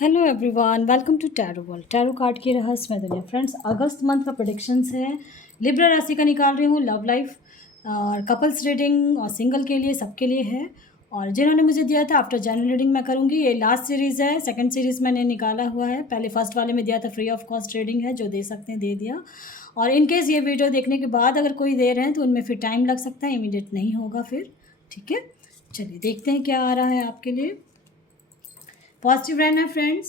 Hello everyone, welcome to tarot world. Tarot card की रहस्यमय दुनिया। फ्रेंड्स, अगस्त मंथ का प्रेडिक्शंस है। लिब्रा राशि का निकाल रही हूँ। लव लाइफ और कपल्स रीडिंग और सिंगल के लिए, सबके लिए है। और जिन्होंने मुझे दिया था आफ्टर जनरल रीडिंग मैं करूँगी। ये लास्ट सीरीज़ है, सेकंड सीरीज़ मैंने निकाला हुआ है। पहले फर्स्ट वाले में दिया था फ्री ऑफ कॉस्ट रीडिंग है, जो दे सकते हैं दे दिया। और इनकेस ये वीडियो देखने के बाद अगर कोई दे रहे हैं तो उनमें फिर टाइम लग सकता है, इमीडिएट नहीं होगा फिर। ठीक है, चलिए देखते हैं क्या आ रहा है आपके लिए। पॉजिटिव रहना फ्रेंड्स।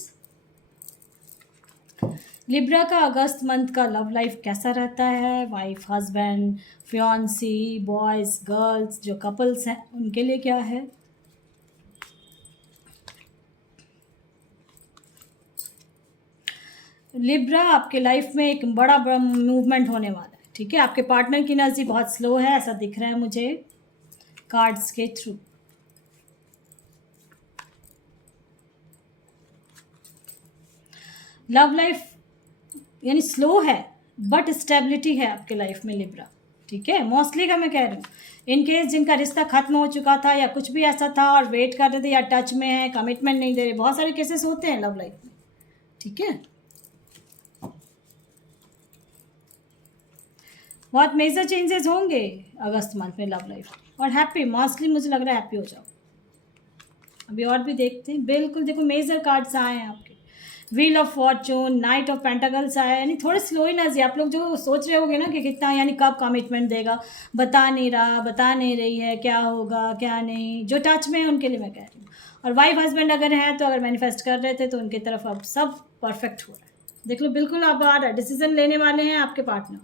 लिब्रा का अगस्त मंथ का लव लाइफ कैसा रहता है? Wife, husband, fiancée, boys, girls, जो कपल्स हैं उनके लिए क्या है? लिब्रा, आपके लाइफ में एक बड़ा बड़ा मूवमेंट होने वाला है। ठीक है, आपके पार्टनर की एनर्जी बहुत स्लो है, ऐसा दिख रहा है मुझे कार्ड्स के थ्रू। लव लाइफ यानी स्लो है बट स्टेबिलिटी है आपके लाइफ में लिब्रा। ठीक है, मोस्टली का मैं कह रही हूँ। इन केस जिनका रिश्ता खत्म हो चुका था या कुछ भी ऐसा था और वेट कर रहे थे या टच में है, कमिटमेंट नहीं दे रहे, बहुत सारे केसेस होते हैं लव लाइफ में। ठीक है, बहुत मेजर चेंजेस होंगे अगस्त मंथ में लव लाइफ। और हैप्पी, मोस्टली मुझे लग रहा है हैप्पी हो जाओ। अभी और भी देखते हैं। बिल्कुल देखो, मेजर कार्ड्स आए हैं आपके। Wheel of Fortune, night of pentacles आया, यानी थोड़े स्लो ही नजर। आप लोग जो सोच रहे होगे ना कि कितना, यानी कब कमिटमेंट देगा, बता नहीं रहा, बता नहीं रही है क्या होगा क्या नहीं। जो टच में है उनके लिए मैं कह रही हूँ। और वाइफ हस्बैंड अगर हैं तो अगर मैनिफेस्ट कर रहे थे तो उनकी तरफ अब सब परफेक्ट हो रहा है। देख लो, बिल्कुल अब आ रहा है, डिसीजन लेने वाले हैं आपके पार्टनर।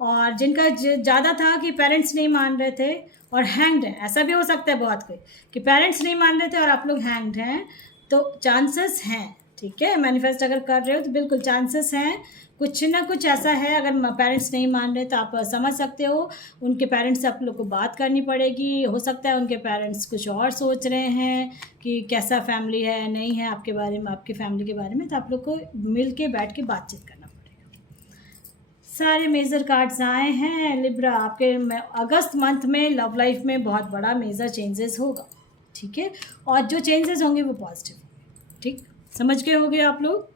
और जिनका ज़्यादा था कि पेरेंट्स नहीं मान रहे थे और हैंग्ड हैं, ऐसा भी हो सकता है बहुत कोई कि पेरेंट्स नहीं मान रहे थे और आप लोग हैंग्ड हैं, तो चांसेस हैं। ठीक है, मैनिफेस्ट अगर कर रहे हो तो बिल्कुल चांसेस हैं, कुछ ना कुछ ऐसा है। अगर पेरेंट्स नहीं मान रहे तो आप समझ सकते हो, उनके पेरेंट्स से आप लोग को बात करनी पड़ेगी। हो सकता है उनके पेरेंट्स कुछ और सोच रहे हैं कि कैसा फैमिली है, नहीं है आपके बारे में, आपकी फैमिली के बारे में, तो आप लोग को मिल के बैठ के बातचीत करना पड़ेगा। सारे मेजर कार्ड्स आए हैं लिब्रा। आपके अगस्त मंथ में लव लाइफ में बहुत बड़ा मेजर चेंजेस होगा। ठीक है, और जो चेंजेस होंगे वो पॉजिटिव होंगे। ठीक, समझ गए होंगे आप लोग।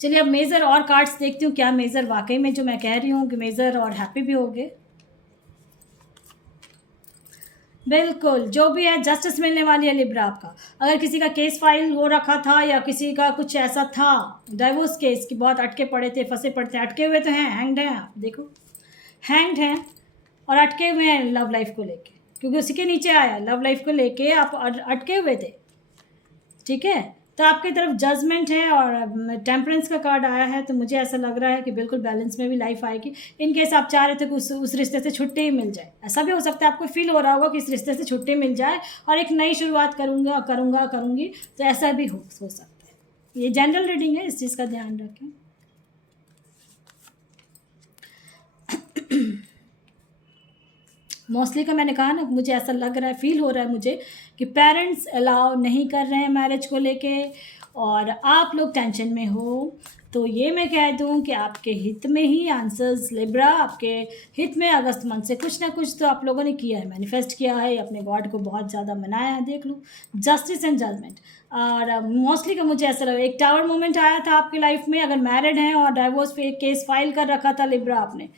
चलिए अब मेजर और कार्ड्स देखती हूँ, क्या मेजर वाकई में जो मैं कह रही हूँ कि मेजर और हैप्पी भी होंगे। बिल्कुल, जो भी है जस्टिस मिलने वाली है लिब्रा आपका। अगर किसी का केस फाइल हो रखा था या किसी का कुछ ऐसा था, डाइवोर्स केस की, बहुत अटके पड़े थे, फंसे पड़ते, अटके हुए तो हैं, हैंग्ड हैं आप देखो, हैंग्ड हैं और अटके हुए हैं लव लाइफ को लेके, क्योंकि उसी के नीचे आया लव लाइफ को लेके आप अटके हुए थे। ठीक है, तो आपकी तरफ जजमेंट है और टेम्परेंस का कार्ड आया है, तो मुझे ऐसा लग रहा है कि बिल्कुल बैलेंस में भी लाइफ आएगी। इन केस आप चाह रहे थे कि उस रिश्ते से छुट्टी ही मिल जाए, ऐसा भी हो सकता है। आपको फील हो रहा होगा कि इस रिश्ते से छुट्टी मिल जाए और एक नई शुरुआत करूँगी, तो ऐसा भी हो सकता है। ये जनरल रीडिंग है, इस चीज़ का ध्यान रखें। मोस्टली का मैंने कहा ना, मुझे ऐसा लग रहा है, फील हो रहा है मुझे कि पेरेंट्स अलाउ नहीं कर रहे हैं मैरिज को लेके और आप लोग टेंशन में हो। तो ये मैं कह दूं कि आपके हित में ही आंसर्स लिब्रा, आपके हित में अगस्त मंथ से कुछ ना कुछ तो आप लोगों ने किया है, मैनिफेस्ट किया है, अपने गॉड को बहुत ज़्यादा मनाया है। देख लो, जस्टिस एंड जजमेंट। और मोस्टली का मुझे ऐसा लगा, एक टावर मोमेंट आया था आपकी लाइफ में। अगर मैरिड हैं और डाइवोर्स पे केस फाइल कर रखा था लिब्रा आपने,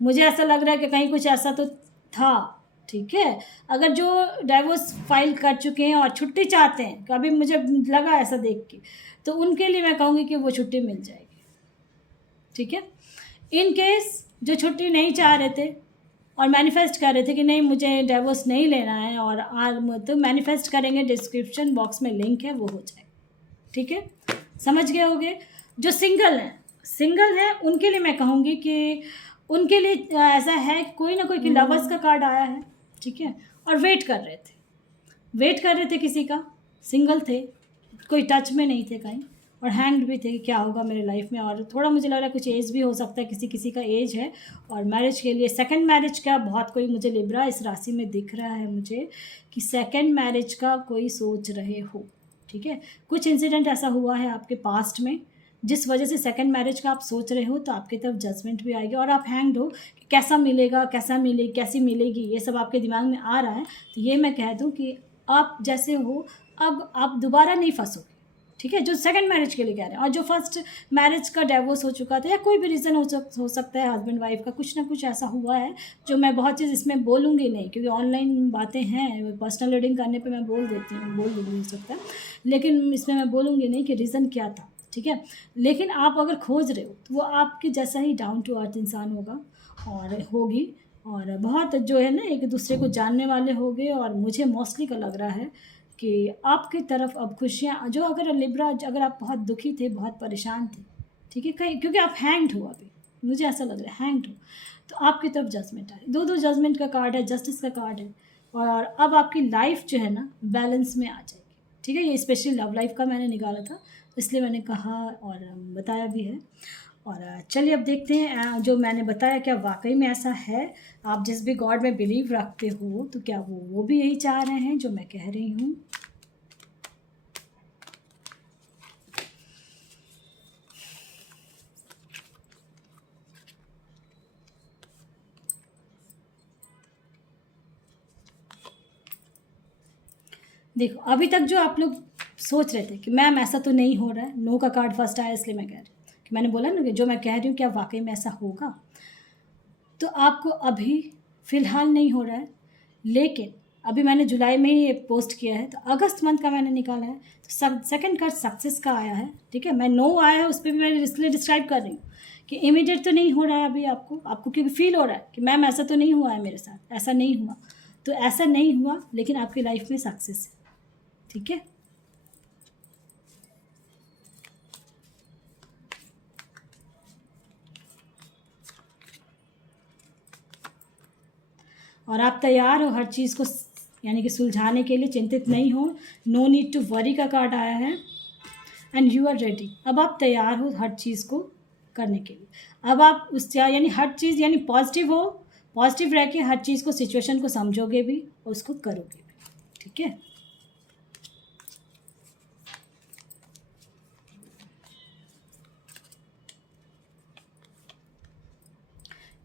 मुझे ऐसा लग रहा है कि कहीं कुछ ऐसा तो था। ठीक है, अगर जो डाइवोर्स फाइल कर चुके हैं और छुट्टी चाहते हैं, कभी मुझे लगा ऐसा देख के, तो उनके लिए मैं कहूँगी कि वो छुट्टी मिल जाएगी। ठीक है, इन केस जो छुट्टी नहीं चाह रहे थे और मैनिफेस्ट कर रहे थे कि नहीं मुझे डाइवोर्स नहीं लेना है, और तो मैनिफेस्ट करेंगे, डिस्क्रिप्शन बॉक्स में लिंक है, वो हो जाए। ठीक है, समझ गए होंगे। जो सिंगल हैं उनके लिए मैं कहूँगी कि उनके लिए ऐसा है, कोई ना कोई कि लवर्स का कार्ड आया है। ठीक है, और वेट कर रहे थे किसी का, सिंगल थे, कोई टच में नहीं थे कहीं, और हैंग्ड भी थे कि क्या होगा मेरे लाइफ में। और थोड़ा मुझे लग रहा है कुछ एज भी हो सकता है, किसी किसी का एज है। और मैरिज के लिए, सेकंड मैरिज का बहुत कोई मुझे लिब्रा इस राशि में दिख रहा है मुझे कि सेकंड मैरिज का कोई सोच रहे हो। ठीक है, कुछ इंसिडेंट ऐसा हुआ है आपके पास्ट में जिस वजह से सेकंड मैरिज का आप सोच रहे हो, तो आपकी तरफ जजमेंट भी आएगी और आप हैंग्ड हो कि कैसा मिलेगा, कैसी मिलेगी, ये सब आपके दिमाग में आ रहा है। तो ये मैं कह दूं कि आप जैसे हो, अब आप दोबारा नहीं फंसोगे, ठीक है, जो सेकंड मैरिज के लिए कह रहे हैं। और जो फर्स्ट मैरिज का डिवोर्स हो चुका था या कोई भी रीज़न हो सकता है, हस्बैंड वाइफ का कुछ ना कुछ ऐसा हुआ है, जो मैं बहुत चीज़ इसमें बोलूँगी नहीं, क्योंकि ऑनलाइन बातें हैं, पर्सनल रीडिंग करने पे मैं बोल देती हूँ, बोल दूँगी हो सकता है, लेकिन इसमें मैं बोलूँगी नहीं कि रीज़न क्या था, ठीक है। लेकिन आप अगर खोज रहे हो तो वो आपके जैसा ही डाउन टू अर्थ इंसान होगा और होगी, और बहुत जो है ना एक दूसरे को जानने वाले होंगे। और मुझे मोस्टली का लग रहा है कि आपकी तरफ अब खुशियाँ, जो अगर लिब्रा, अगर आप बहुत दुखी थे, बहुत परेशान थे, ठीक है, कहीं क्योंकि आप हैंग्ड हो अभी, मुझे ऐसा लग रहा है हैंग्ड हो, तो आपकी तरफ जजमेंट आ रही, दो जजमेंट का कार्ड है, जस्टिस का कार्ड है। और अब आपकी लाइफ जो है ना बैलेंस में आ जाएगी, ठीक है। ये स्पेशली लव लाइफ का मैंने निकाला था, इसलिए मैंने कहा और बताया भी है। और चलिए अब देखते हैं जो मैंने बताया क्या वाकई में ऐसा है। आप जिस भी गॉड में बिलीव रखते हो तो क्या वो भी यही चाह रहे हैं जो मैं कह रही हूँ। देखो अभी तक जो आप लोग सोच रहे थे कि मैम ऐसा तो नहीं हो रहा है, नो का कार्ड फर्स्ट आया इसलिए मैं कह रही हूँ कि मैंने बोला ना कि जो मैं कह रही हूँ क्या वाकई में ऐसा होगा, तो आपको अभी फ़िलहाल नहीं हो रहा है। लेकिन अभी मैंने जुलाई में ही ये पोस्ट किया है, तो अगस्त मंथ का मैंने निकाला है, तो सब सेकंड कार्ड सक्सेस का आया है, ठीक है। मैं नो आया है उस पर भी मैं इसलिए डिस्क्राइब कर रही हूँ कि इमीडिएट तो नहीं हो रहा है अभी आपको क्योंकि फील हो रहा है कि मैम ऐसा तो नहीं हुआ है मेरे साथ, ऐसा नहीं हुआ, तो ऐसा नहीं हुआ, लेकिन आपकी लाइफ में सक्सेस है, ठीक है। और आप तैयार हो हर चीज़ को यानी कि सुलझाने के लिए, चिंतित नहीं हो, नो नीड टू वरी का कार्ड आया है, एंड यू आर रेडी। अब आप तैयार हो हर चीज़ को करने के लिए। अब आप उस यानी हर चीज़ यानी पॉजिटिव हो, पॉजिटिव रह के हर चीज़ को, सिचुएशन को समझोगे भी और उसको करोगे भी, ठीक है।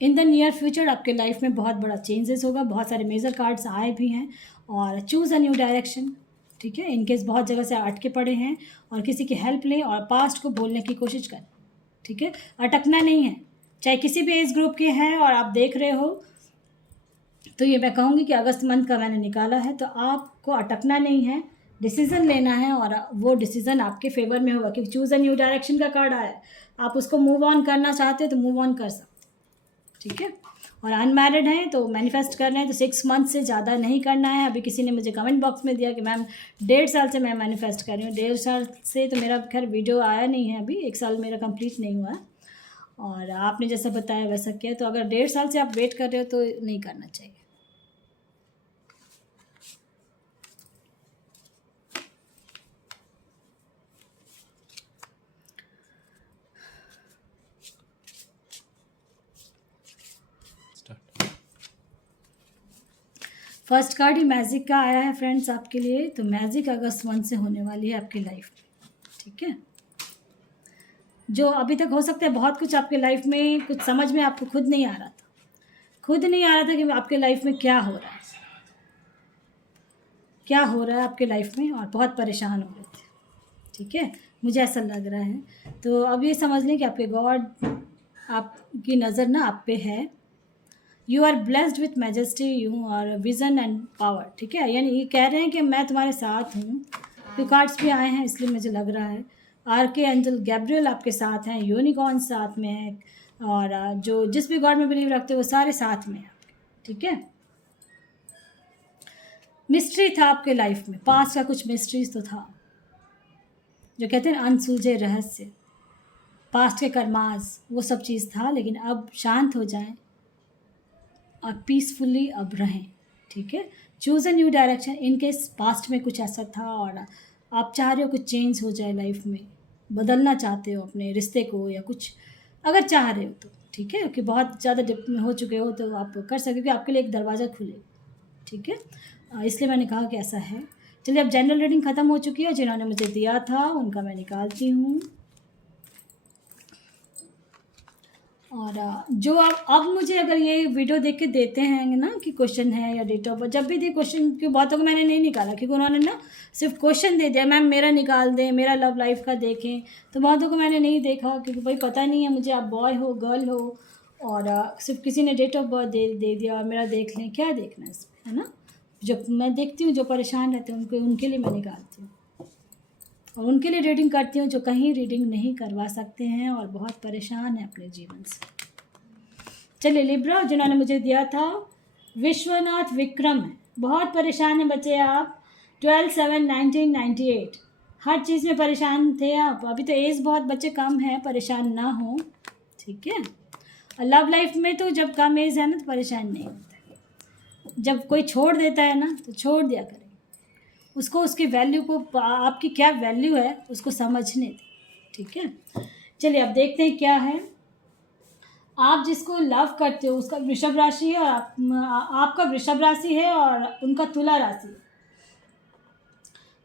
इन द नियर फ्यूचर आपके लाइफ में बहुत बड़ा चेंजेस होगा, बहुत सारे मेजर कार्ड्स आए भी हैं। और चूज़ अ न्यू डायरेक्शन, ठीक है। इनकेस बहुत जगह से अटके पड़े हैं और किसी की हेल्प लें और पास्ट को भूलने की कोशिश करें, ठीक है। अटकना नहीं है, चाहे किसी भी एज ग्रुप के हैं और आप देख रहे हो, तो ये मैं कहूँगी कि अगस्त मंथ का मैंने निकाला है, तो आपको अटकना नहीं है, डिसीज़न लेना है और वो डिसीज़न आपके फेवर में होगा, क्योंकि चूज़ अ न्यू डायरेक्शन का कार्ड आया है। आप उसको मूव ऑन करना चाहते हो तो मूव ऑन कर सकते, ठीक है। और अनमैरिड हैं तो मैनिफेस्ट कर रहे हैं तो 6 मंथ से ज़्यादा नहीं करना है। अभी किसी ने मुझे कमेंट बॉक्स में दिया कि मैम 1.5 साल से मैं मैनिफेस्ट कर रही हूँ। 1.5 साल से तो मेरा खैर वीडियो आया नहीं है, अभी 1 साल मेरा कंप्लीट नहीं हुआ है, और आपने जैसा बताया वैसा किया। तो अगर 1.5 साल से आप वेट कर रहे हो तो नहीं करना चाहिए। फर्स्ट कार्ड ही मैजिक का आया है फ्रेंड्स आपके लिए, तो मैजिक अगस्त 1 से होने वाली है आपकी लाइफ में, ठीक है। जो अभी तक हो सकता है बहुत कुछ आपके लाइफ में कुछ समझ में आपको खुद नहीं आ रहा था, कि आपके लाइफ में क्या हो रहा है, आपके लाइफ में, और बहुत परेशान हो रहे थे, ठीक है, मुझे ऐसा लग रहा है। तो अब ये समझ लें कि आपके गॉड, आपकी नज़र ना आप पे है। You are blessed with majesty, you are vision and power, ठीक है। यानी ये कह रहे हैं कि मैं तुम्हारे साथ हूँ। तो कार्ड्स भी आए हैं इसलिए मुझे लग रहा है आर्के एंजल गैब्रियल आपके साथ हैं, यूनिकॉर्न साथ में है, और जो जिस भी गॉड में बिलीव रखते हो वो सारे साथ में हैं, ठीक है। मिस्ट्री था आपके लाइफ में, पास्ट का कुछ मिस्ट्रीज तो था, जो कहते हैं अनसुलझे रहस्य, पास्ट के कर्मास, वो सब चीज़ था। लेकिन अब शांत हो जाएं और पीसफुली अब रहें, ठीक है। Choose a new direction, in case past में कुछ ऐसा था और आप चाह रहे हो कुछ चेंज हो जाए लाइफ में, बदलना चाहते हो अपने रिश्ते को या कुछ, अगर चाह रहे हो तो ठीक है, कि बहुत ज़्यादा डिप में हो चुके हो तो आप कर सके, क्योंकि आपके लिए एक दरवाज़ा खुले, ठीक है। इसलिए मैंने कहा कि ऐसा है। चलिए अब जनरल रीडिंग ख़त्म हो चुकी है, जिन्होंने मुझे दिया था उनका मैं निकालती हूँ। और जो अब मुझे अगर ये वीडियो देख के देते हैं ना कि क्वेश्चन है या डेट ऑफ बर्थ, जब भी दे क्वेश्चन की बातों को मैंने नहीं निकाला, क्योंकि उन्होंने ना सिर्फ क्वेश्चन दे दिया, मैम मेरा निकाल दें, मेरा लव लाइफ का देखें, तो बातों को मैंने नहीं देखा, क्योंकि भाई पता नहीं है मुझे आप बॉय हो गर्ल हो, और सिर्फ किसी ने डेट ऑफ बर्थ दे दिया और मेरा देख लें, क्या देखना है इसमें, है ना। जब मैं देखती हूँ जो परेशान रहते हैं उनके लिए मैं निकालती हूँ, और उनके लिए रीडिंग करती हूँ जो कहीं रीडिंग नहीं करवा सकते हैं और बहुत परेशान हैं अपने जीवन से। चलिए लिब्रा, जिन्होंने मुझे दिया था विश्वनाथ विक्रम है, बहुत परेशान हैं बच्चे आप, 12/7/1998, हर चीज़ में परेशान थे आप। अभी तो एज बहुत बच्चे कम है, परेशान ना हो, ठीक है। और लव लाइफ में तो जब कम एज है ना तो परेशान नहीं होता, जब कोई छोड़ देता है ना तो छोड़ दिया करें उसको, उसकी वैल्यू को, आपकी क्या वैल्यू है उसको समझने दें, ठीक है। चलिए अब देखते हैं क्या है। आप जिसको लव करते हो उसका वृषभ राशि है, और आपका वृषभ राशि है और उनका तुला राशि है।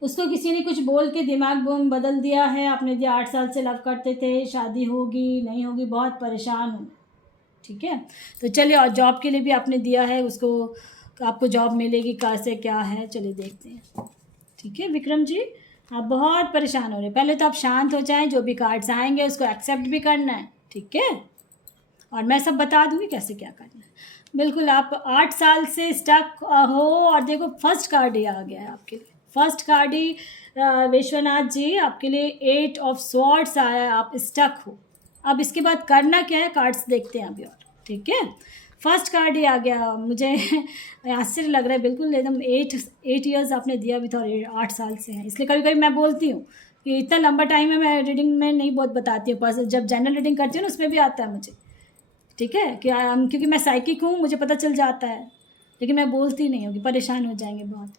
उसको किसी ने कुछ बोल के दिमाग बदल दिया है, आपने दिया 8 साल से लव करते थे, शादी होगी नहीं होगी, बहुत परेशान हो, ठीक है। तो चलिए, और जॉब के लिए भी आपने दिया है उसको, आपको जॉब मिलेगी, कैसे क्या है, चलिए देखते हैं, ठीक है। विक्रम जी आप बहुत परेशान हो रहे हैं, पहले तो आप शांत हो जाएं, जो भी कार्ड्स आएंगे उसको एक्सेप्ट भी करना है, ठीक है, और मैं सब बता दूंगी कैसे क्या करना है। बिल्कुल, आप 8 साल से स्टक हो, और देखो फर्स्ट कार्ड ही आ गया है आपके लिए, फर्स्ट कार्ड ही विश्वनाथ जी आपके लिए 8 ऑफ स्वॉर्ड्स आया है, आप स्टक हो। अब इसके बाद करना क्या है, कार्ड्स देखते हैं अभी और, ठीक है। फर्स्ट कार्ड ही आ गया, मुझे आश्चर्य लग रहा है, बिल्कुल एकदम 8 ईयर्स आपने दिया भी था और 8 साल से हैं, इसलिए कभी कभी मैं बोलती हूँ कि इतना लंबा टाइम है, मैं रीडिंग में नहीं बहुत बताती हूँ, पर जब जनरल रीडिंग करती हूँ ना उसमें भी आता है मुझे, ठीक है, कि क्योंकि मैं साइकिक हूँ, मुझे पता चल जाता है, लेकिन मैं बोलती नहीं हूँ कि परेशान हो जाएंगे बहुत।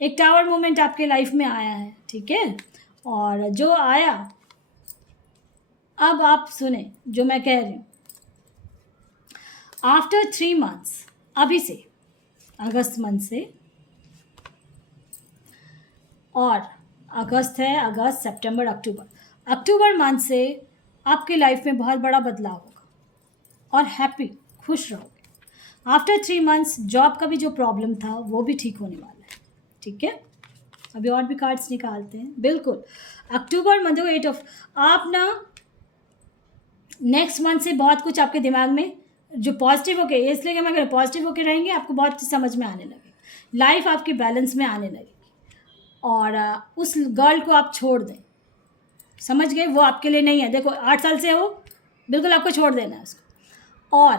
एक टावर मोमेंट आपके लाइफ में आया है, ठीक है, और जो आया, अब आप सुने जो मैं कह रही हूँ। आफ्टर 3 months, अभी से अगस्त मंथ से, और अगस्त है, अगस्त सितंबर अक्टूबर मंथ से आपके लाइफ में बहुत बड़ा बदलाव होगा और हैप्पी, खुश रहोगे। आफ्टर 3 months जॉब का भी जो प्रॉब्लम था वो भी ठीक होने वाला है, ठीक है। अभी और भी कार्ड्स निकालते हैं। बिल्कुल, अक्टूबर मंथ 8 ऑफ, आप ना नेक्स्ट मंथ से बहुत कुछ आपके दिमाग में जो पॉजिटिव होके, इसलिए कि मैं अगर पॉजिटिव होके रहेंगे आपको बहुत चीज़ समझ में आने लगेगी, लाइफ आपकी बैलेंस में आने लगेगी, और उस गर्ल को आप छोड़ दें, समझ गए, वो आपके लिए नहीं है। देखो 8 साल से हो, बिल्कुल आपको छोड़ देना है उसको, और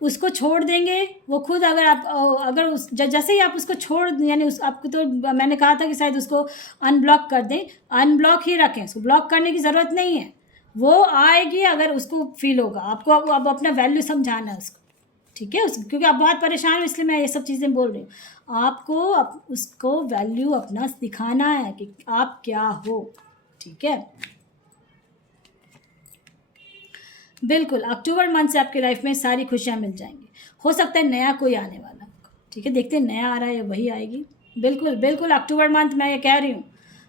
उसको छोड़ देंगे वो खुद, अगर उस जैसे ही आप उसको छोड़, यानी उस आपको, तो मैंने कहा था कि शायद उसको अनब्लॉक कर दें, अनब्लॉक ही रखें, उसको ब्लॉक करने की ज़रूरत नहीं है, वो आएगी अगर उसको फील होगा। आपको अब अपना वैल्यू समझाना है उसको, ठीक है, क्योंकि आप बहुत परेशान हो इसलिए मैं ये सब चीज़ें बोल रही हूँ। आपको उसको वैल्यू अपना दिखाना है कि आप क्या हो, ठीक है। बिल्कुल, अक्टूबर मंथ से आपकी लाइफ में सारी खुशियाँ मिल जाएंगी, हो सकता है नया कोई आने वाला, ठीक है, देखते हैं नया आ रहा है या वही आएगी। बिल्कुल बिल्कुल, अक्टूबर मंथ, मैं ये कह रही हूँ,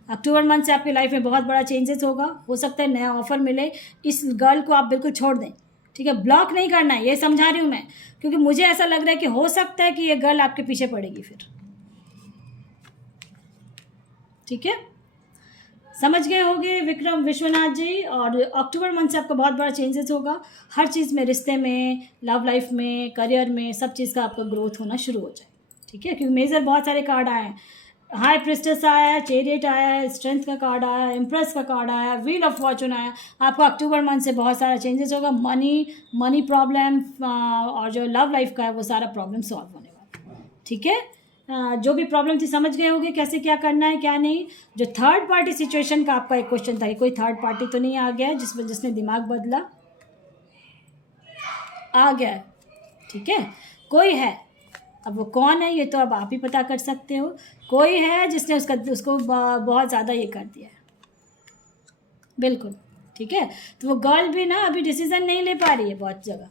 अक्टूबर मंथ से आपकी लाइफ में बहुत बड़ा चेंजेस होगा, हो सकता है नया ऑफर मिले, इस गर्ल को आप बिल्कुल छोड़ दें, ठीक है, ब्लॉक नहीं करना है, ये समझा रही हूँ मैं, क्योंकि मुझे ऐसा लग रहा है कि हो सकता है कि ये गर्ल आपके पीछे पड़ेगी फिर, ठीक है, समझ गए होंगे विक्रम विश्वनाथ जी। और अक्टूबर मंथ से आपका बहुत बड़ा चेंजेस होगा, हर चीज़ में, रिश्ते में, लव लाइफ में, करियर में, सब चीज़ का आपका ग्रोथ होना शुरू हो जाए, ठीक है, क्योंकि मेजर बहुत सारे कार्ड आए हैं, हाई प्रिस्टेस आया है, चैरियट आया है, स्ट्रेंथ का कार्ड आया है, इम्प्रेस का कार्ड आया है, व्हील ऑफ फॉर्चून आया। आपका अक्टूबर मंथ से बहुत सारा चेंजेस होगा, मनी प्रॉब्लम और जो लव लाइफ का है वो सारा प्रॉब्लम सॉल्व होने वाला है, ठीक है। जो भी प्रॉब्लम थी समझ गए होंगे कैसे क्या करना है क्या नहीं। जो थर्ड पार्टी सिचुएशन का आपका एक क्वेश्चन था कि कोई थर्ड पार्टी तो नहीं आ गया है जिसने दिमाग बदला, आ गया है, ठीक है, कोई है, अब वो कौन है ये तो अब आप ही पता कर सकते हो, कोई है जिसने उसको बहुत ज़्यादा ये कर दिया है, बिल्कुल, ठीक है। तो वो गर्ल भी ना अभी डिसीज़न नहीं ले पा रही है बहुत जगह,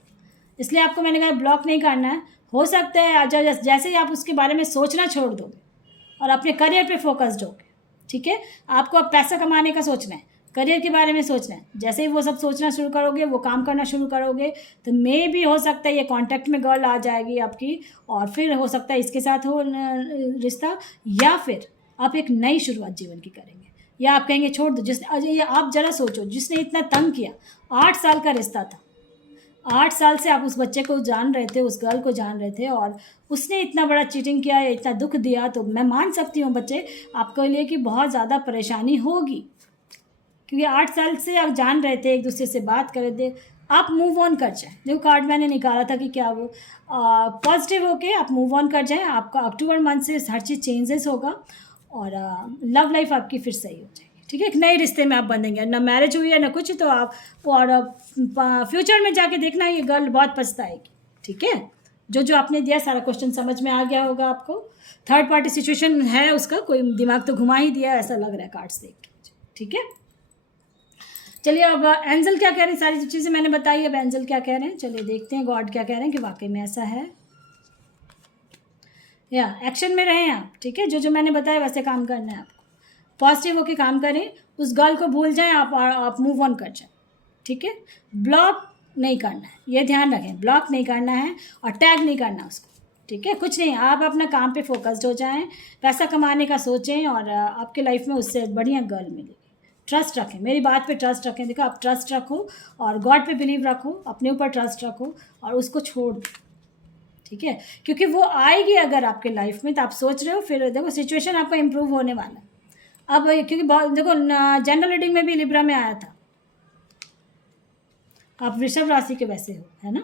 इसलिए आपको मैंने कहा ब्लॉक नहीं करना है। हो सकता है जैसे ही आप उसके बारे में सोचना छोड़ दोगे और अपने करियर पे फोकस्ड होगे, ठीक है, आपको अब पैसा कमाने का सोचना है, करियर के बारे में सोचना है। जैसे ही वो सब सोचना शुरू करोगे, वो काम करना शुरू करोगे, तो मे भी हो सकता है ये कांटेक्ट में गर्ल आ जाएगी आपकी, और फिर हो सकता है इसके साथ हो रिश्ता, या फिर आप एक नई शुरुआत जीवन की करेंगे, या आप कहेंगे छोड़ दो। ये आप ज़रा सोचो, जिसने इतना तंग किया, 8 साल का रिश्ता था, 8 साल से आप उस बच्चे को जान रहे थे, उस गर्ल को जान रहे थे, और उसने इतना बड़ा चीटिंग किया या इतना दुख दिया, तो मैं मान सकती हूँ बच्चे आपके लिए कि बहुत ज़्यादा परेशानी होगी, क्योंकि 8 साल से आप जान रहे थे, एक दूसरे से बात कर रहे थे। आप मूव ऑन कर जाएं। देखो कार्ड मैंने निकाला था कि क्या वो पॉजिटिव होके आप मूव ऑन कर जाएं। आपका अक्टूबर मंथ से हर चीज़ चेंजेस होगा, और लव लाइफ आपकी फिर सही हो जाएगी। ठीक है, एक नए रिश्ते में आप बंधेंगे, ना मैरिज हुई है ना कुछ, तो आप और फ्यूचर में जाके देखना ये गर्ल बहुत पछताएगी। ठीक है, जो जो आपने दिया सारा क्वेश्चन समझ में आ गया होगा आपको। थर्ड पार्टी सिचुएशन है उसका, कोई दिमाग तो घुमा ही दिया ऐसा लग रहा है कार्ड्स देख के मुझे। ठीक है, चलिए अब एंजल क्या कह रहे हैं, सारी चीज़ें मैंने बताई, अब एंजल क्या कह रहे हैं चलिए देखते हैं। गॉड क्या कह रहे हैं कि वाकई में ऐसा है, या एक्शन में रहें आप। ठीक है, जो जो मैंने बताया वैसे काम करना है आपको, पॉजिटिव होकर काम करें, उस गर्ल को भूल जाएं आप, और आप मूव ऑन कर जाएं। ठीक है, ब्लॉक नहीं करना है, ये ध्यान रखें, ब्लॉक नहीं करना है, और टैग नहीं करना उसको। ठीक है, कुछ नहीं, आप अपना काम पे फोकस्ड हो जाएं, पैसा कमाने का सोचें, और आपके लाइफ में उससे बढ़िया गर्ल मिलेगी। ट्रस्ट रखें, मेरी बात पे ट्रस्ट रखें। देखो आप ट्रस्ट रखो, और गॉड पे बिलीव रखो, अपने ऊपर ट्रस्ट रखो, और उसको छोड़ दो। ठीक है, क्योंकि वो आएगी अगर आपके लाइफ में, तो आप सोच रहे हो, फिर देखो सिचुएशन आपका इम्प्रूव होने वाला है अब, क्योंकि देखो जनरल रीडिंग में भी लिब्रा में आया था, आप वृषभ राशि के वैसे हो, है ना।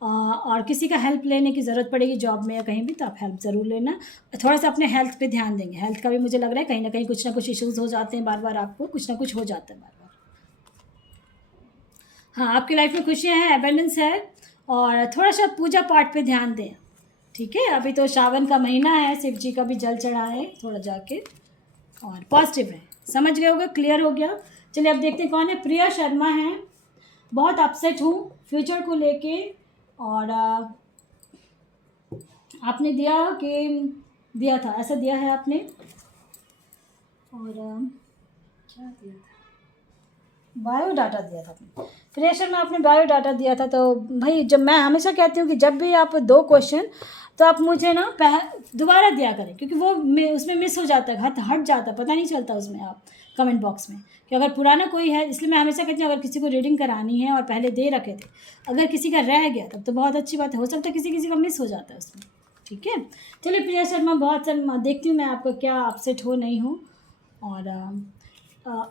और किसी का हेल्प लेने की ज़रूरत पड़ेगी जॉब में या कहीं भी, तो आप हेल्प ज़रूर लेना। थोड़ा सा अपने हेल्थ पे ध्यान देंगे, हेल्थ का भी मुझे लग रहा है कहीं ना कहीं कुछ ना कुछ इश्यूज़ हो जाते हैं बार बार, आपको कुछ ना कुछ हो जाता है बार बार। हाँ, आपकी लाइफ में खुशियाँ हैं, एबेंडेंस है, और थोड़ा सा पूजा पाठ पे ध्यान दें। ठीक है, अभी तो सावन का महीना है, शिव जी का भी जल चढ़ाएं थोड़ा जाके, और पॉजिटिव रहें। समझ गए होगा, क्लियर हो गया। चलिए अब देखते हैं कौन है। प्रिया शर्मा है, बहुत अपसेट हूँ फ्यूचर को लेके, और आपने दिया था, ऐसा दिया है आपने, और क्या दिया था, बायोडाटा दिया था आपने। प्रिया में आपने बायोडाटा दिया था। तो भाई जब मैं हमेशा कहती हूँ कि जब भी आप 2 क्वेश्चन, तो आप मुझे ना दोबारा दिया करें, क्योंकि वो उसमें मिस हो जाता है, हट जाता है, पता नहीं चलता उसमें आप कमेंट बॉक्स में कि अगर पुराना कोई है। इसलिए मैं हमेशा कहती हूँ अगर किसी को रीडिंग करानी है और पहले दे रखे थे, अगर किसी का रह गया तब तो बहुत अच्छी बात है, हो सकता है किसी किसी का मिस हो जाता है उसमें। ठीक है, चलिए प्रिया शर्मा, बहुत शर्मा, देखती हूँ मैं आपको क्या अपसेट हो नहीं हो, और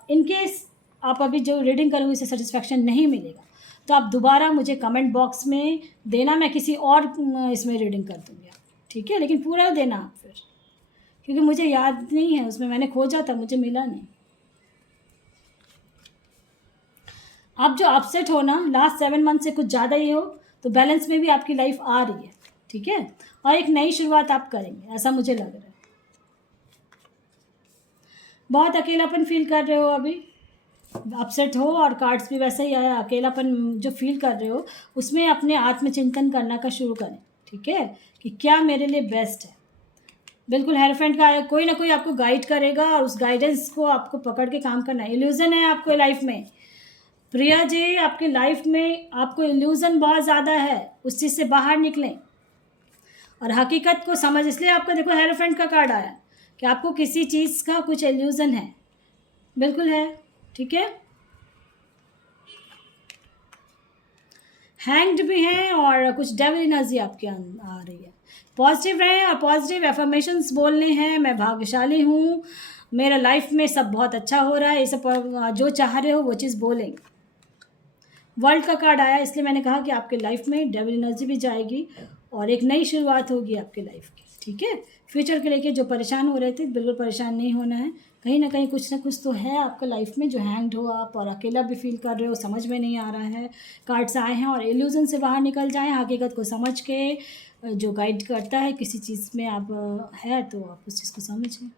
इनकेस आप अभी जो रीडिंग करूँगी उससे सेटिस्फेक्शन नहीं मिलेगा, तो आप दोबारा मुझे कमेंट बॉक्स में देना, मैं किसी और इसमें रीडिंग कर दूँगी। ठीक है, लेकिन पूरा देना आप फिर, क्योंकि मुझे याद नहीं है, उसमें मैंने खोजा था, मुझे मिला नहीं। आप जो अपसेट हो ना, लास्ट 7 मंथ से कुछ ज़्यादा ही हो, तो बैलेंस में भी आपकी लाइफ आ रही है। ठीक है, और एक नई शुरुआत आप करेंगे, ऐसा मुझे लग रहा है। बहुत अकेलापन फील कर रहे हो अभी, अपसेट हो, और कार्ड्स भी वैसे ही आया, अकेलापन जो फील कर रहे हो उसमें अपने आत्मचिंतन करना का शुरू करें। ठीक है, कि क्या मेरे लिए बेस्ट है। बिल्कुल हेरोफेंट का कोई ना कोई आपको गाइड करेगा, और उस गाइडेंस को आपको पकड़ के काम करना है। इल्यूजन है आपको लाइफ में, प्रिया जी, आपकी लाइफ में आपको इल्यूजन बहुत ज़्यादा है, उस चीज़ से बाहर निकलें और हकीकत को समझ। इसलिए आपको देखो हेरोफेंट का कार्ड आया कि आपको किसी चीज़ का कुछ इल्यूजन है, बिल्कुल है। ठीक है, हैंग्ड भी हैं, और कुछ डेविल एनर्जी आपके आ रही है। पॉजिटिव रहें, और पॉजिटिव एफर्मेशंस बोलने हैं, मैं भाग्यशाली हूँ, मेरा लाइफ में सब बहुत अच्छा हो रहा है, ये सब जो चाह रहे हो वो चीज़ बोलेंगे। वर्ल्ड का कार्ड आया, इसलिए मैंने कहा कि आपके लाइफ में डेविल एनर्जी भी जाएगी, और एक नई शुरुआत होगी आपके लाइफ की। ठीक है, फ्यूचर के लेके जो परेशान हो रहे थे, बिल्कुल परेशान नहीं होना है। कहीं ना कहीं कुछ ना कुछ तो है आपका लाइफ में जो हैंग्ड हो आप, और अकेला भी फील कर रहे हो, समझ में नहीं आ रहा है। कार्ड्स आए हैं, और इल्यूजन से बाहर निकल जाएं, हकीकत को समझ के। जो गाइड करता है किसी चीज़ में आप है, तो आप उस चीज़ को समझें।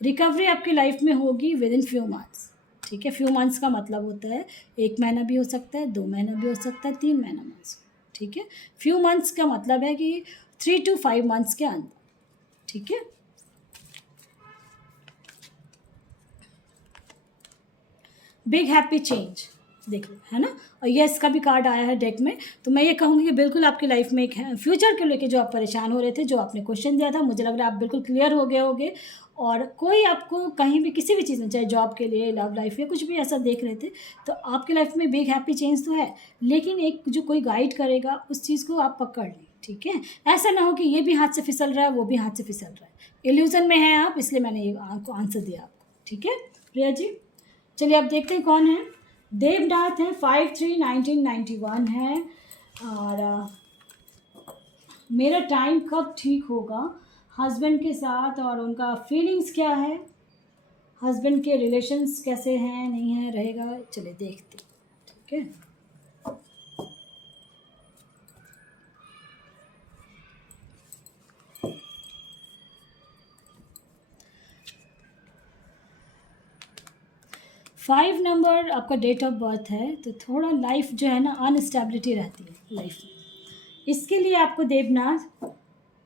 रिकवरी आपकी लाइफ में होगी विद इन फ्यू मंथ्स। ठीक है, फ्यू मंथ्स का मतलब होता है 1 महीना भी हो सकता है, 2 महीना भी हो सकता है, 3 महीना मंथ्स। ठीक है, फ्यू मंथ्स का मतलब है कि 3 to 5 मंथ्स के अंदर। ठीक है, बिग हैप्पी चेंज, देख लो, है ना। और यस का भी कार्ड आया है डेक में। तो मैं ये कहूँगी कि बिल्कुल आपकी लाइफ में एक है फ्यूचर को लेके जो आप परेशान हो रहे थे, जो आपने क्वेश्चन दिया था, मुझे लग रहा है आप बिल्कुल क्लियर हो गए होगे। और कोई आपको कहीं भी किसी भी चीज़ में, चाहे जॉब के लिए, लव लाइफ या कुछ भी ऐसा देख रहे थे, तो आपकी लाइफ में बिग हैप्पी चेंज तो है, लेकिन एक जो कोई गाइड करेगा उस चीज़ को आप पकड़ लें, ठीक है। ऐसा ना हो कि ये भी हाथ से फिसल रहा है, वो भी हाथ से फिसल रहा है। इल्यूजन में है आप, इसलिए मैंने ये आपको आंसर दिया आपको, ठीक है प्रिया जी। चलिए अब देखते हैं कौन है। देवनाथ है, 5/3/1991 है। और मेरा टाइम कब ठीक होगा हस्बैंड के साथ, और उनका फीलिंग्स क्या है, हस्बैंड के रिलेशंस कैसे हैं, नहीं है, रहेगा। चलिए देखते हैं, ठीक है। फाइव नंबर आपका डेट ऑफ बर्थ है, तो थोड़ा लाइफ जो है ना अनस्टेबिलिटी रहती है लाइफ में। इसके लिए आपको देवनाथ,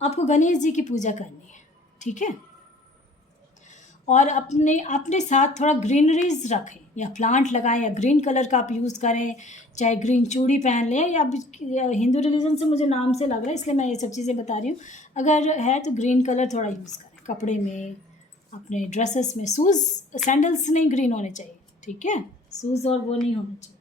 आपको गणेश जी की पूजा करनी है, ठीक है। और अपने अपने साथ थोड़ा ग्रीनरीज रखें, या प्लांट लगाएं, या ग्रीन कलर का आप यूज़ करें, चाहे ग्रीन चूड़ी पहन लें, या हिंदू रिलीजन से मुझे नाम से लग रहा है इसलिए मैं ये सब चीज़ें बता रही हूँ। अगर है तो ग्रीन कलर थोड़ा यूज़ करें कपड़े में, अपने ड्रेसेस में। शूज़ सैंडल्स नहीं ग्रीन होने चाहिए, ठीक है, शूज़ और वो नहीं होना चाहिए।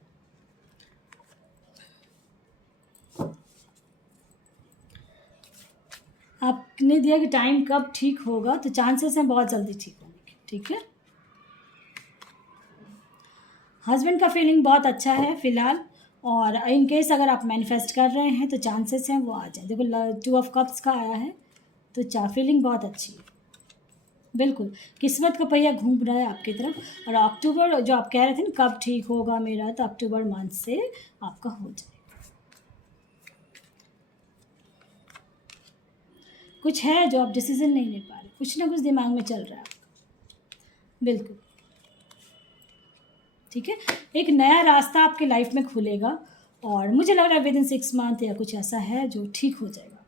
आपने दिया कि टाइम कब ठीक होगा, तो चांसेस हैं बहुत जल्दी ठीक होने के, ठीक है। हस्बैंड का फीलिंग बहुत अच्छा है फ़िलहाल, और इन केस अगर आप मैनिफेस्ट कर रहे हैं तो चांसेस हैं वो आ जाए। देखो 2 ऑफ कप्स का आया है, तो फीलिंग बहुत अच्छी है, बिल्कुल किस्मत का पहिया घूम रहा है आपकी तरफ। और अक्टूबर जो आप कह रहे थे ना कब ठीक होगा मेरा, तो अक्टूबर मंथ से आपका हो जाए। कुछ है जो आप डिसीजन नहीं ले पा रहे, कुछ ना कुछ दिमाग में चल रहा है आपका, बिल्कुल, ठीक है। एक नया रास्ता आपके लाइफ में खुलेगा, और मुझे लग रहा है विदिन 6 मंथ या कुछ ऐसा है जो ठीक हो जाएगा,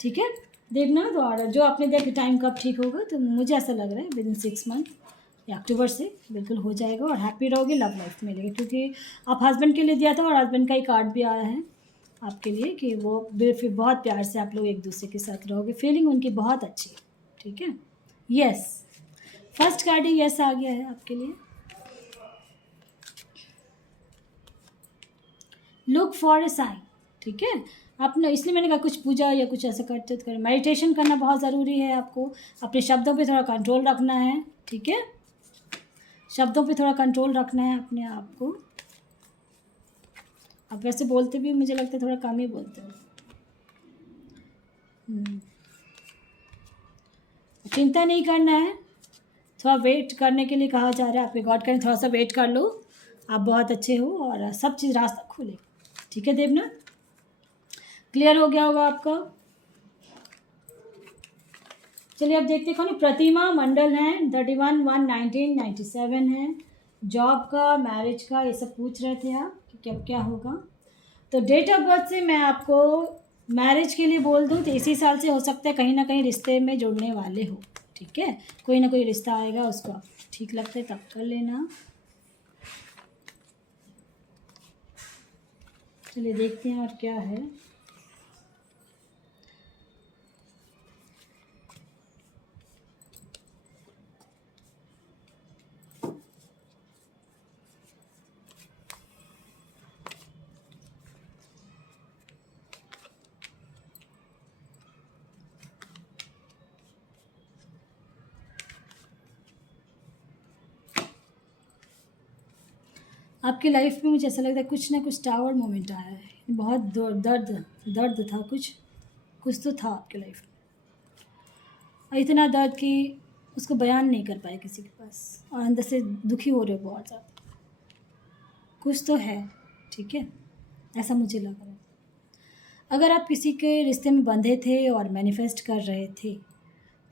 ठीक है देवनाथ। और जो आपने देखा टाइम कब ठीक होगा, तो मुझे ऐसा लग रहा है विदिन 6 मंथ या अक्टूबर से बिल्कुल हो जाएगा, और हैप्पी रहोगे, लव लाइफ मिलेगी। क्योंकि आप हस्बैंड के लिए दिया था, और हस्बैंड का ही कार्ड भी आया है आपके लिए कि वो फिर बहुत प्यार से आप लोग एक दूसरे के साथ रहोगे, फीलिंग उनकी बहुत अच्छी है, ठीक है। यस, फर्स्ट कार्ड ही यस आ गया है आपके लिए। लुक फॉर ए साइन, ठीक है। आपने, इसलिए मैंने कहा कुछ पूजा या कुछ ऐसा करते तो करें। मेडिटेशन करना बहुत ज़रूरी है आपको, अपने शब्दों पे थोड़ा कंट्रोल रखना है, ठीक है। शब्दों पे थोड़ा कंट्रोल रखना है अपने आप को। आप वैसे बोलते भी मुझे लगता है थोड़ा कम ही बोलते हो। चिंता नहीं करना है, थोड़ा वेट करने के लिए कहा जा रहा है आपके गॉड का, थोड़ा सा वेट कर लो, आप बहुत अच्छे हो और सब चीज़ रास्ता खुले, ठीक है देवनाथ। क्लियर हो गया होगा आपका। चलिए अब देखते कौन। प्रतिमा मंडल है, 31/1/1997 है। जॉब का, मैरिज का, ये सब पूछ रहे थे आप कि क्या क्या होगा। तो डेट ऑफ बर्थ से मैं आपको मैरिज के लिए बोल दूँ तो इसी साल से हो सकता है कहीं ना कहीं रिश्ते में जुड़ने वाले हो, ठीक है। कोई ना कोई रिश्ता आएगा, उसको आप ठीक लगता है तब कर लेना। चलिए देखते हैं और क्या है। आपकी लाइफ में मुझे ऐसा लगता है कुछ ना कुछ टावर मोमेंट आया है, बहुत दर्द था, कुछ तो था आपकी लाइफ में, और इतना दर्द कि उसको बयान नहीं कर पाए किसी के पास, और अंदर से दुखी हो रहे हो बहुत ज़्यादा। कुछ तो है, ठीक है, ऐसा मुझे लग रहा है। अगर आप किसी के रिश्ते में बंधे थे और मैनिफेस्ट कर रहे थे,